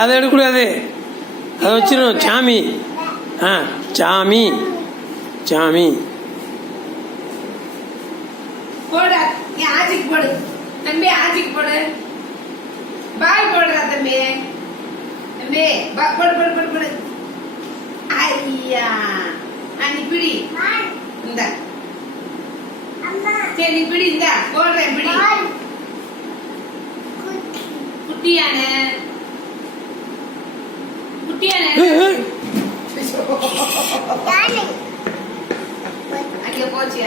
அதை எடுக்கக்கூடாது, அதை வச்சிடணும். சாமி. சாமி சாமி போடு. ஆச்சிக்கு போடு தம்பி, ஆச்சிக்கு போடு. பால் போடுறா தம்பி. தம்பி போடு போடு போடு போடு. ஐயா நீ பிடி. இந்த சரி நீ பிடி. இந்த போடுறேன் பிடி. குட்டியான குட்டியான அங்கே போச்சு.